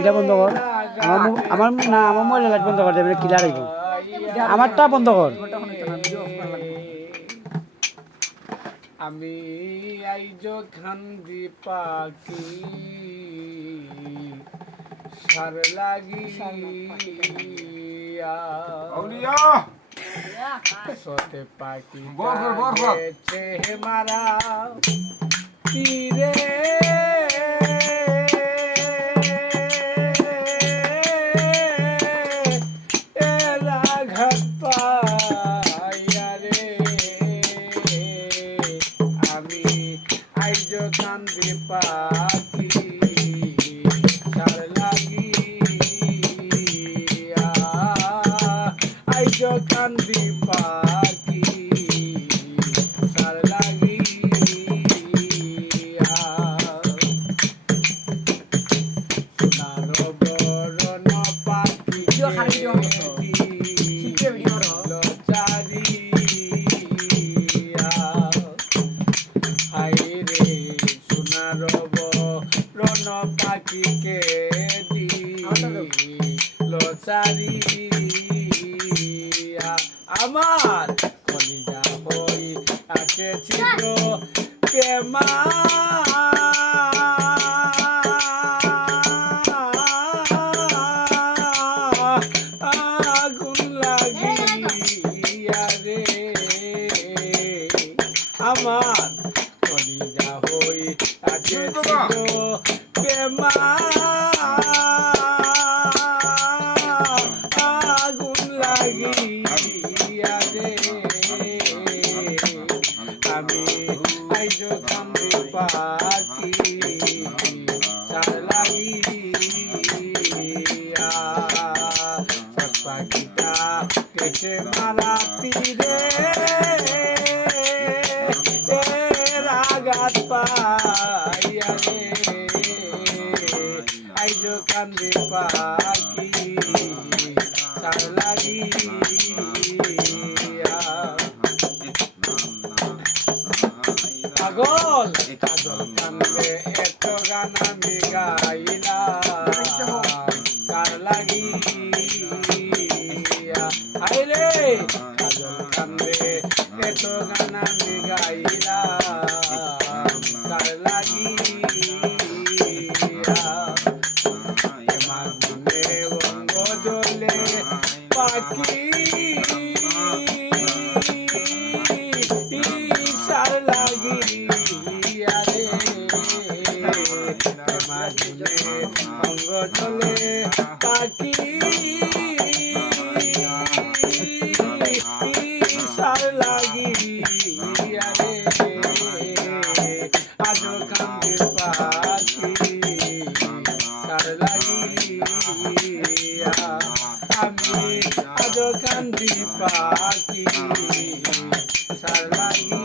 এটা বন্ধ কর। আমার আমার না আমার মোবাইল লাইট বন্ধ কর দেবে কিলার হইব আমারটা বন্ধ কর। আমি আইজ খান্দি পাখি সার লাগি আউলিয়া সতে পাখি মারা তীরে আমি আইজ কান্দি পাখি কান্দি পাখি সার লাগিয়া সোনার বরণ পাখি ভিডিও খালি ভিডিও করছ। শিখে ভিডিও করো। চারিয়া হায় রে সোনার বরণ পাখিকে দিল চারিয়া আমার কলিজা হই আছে ছিল কেমা আগুন লাগিয়া রে। আমার কলিজা হই আছে ছিল কেমা আইজ কামে পাখি সব পাখিটা কেটে মারা তীরে রাগাত পাইয়া রে। আইজ কান্দে পাখি পাগল? কাজল কান্দে এত গান আমি গাইলাম। কার লাগিয়া? আইরে কাজল কান্দে এত গান আমি গাইলাম। কার জলে পাখি অঙ্গ জলে সার লাগিয়া রে আজ কান্দে পাখি। সার লাগিয়া আমি আজ কান্দি পাখি। সার লাগিয়া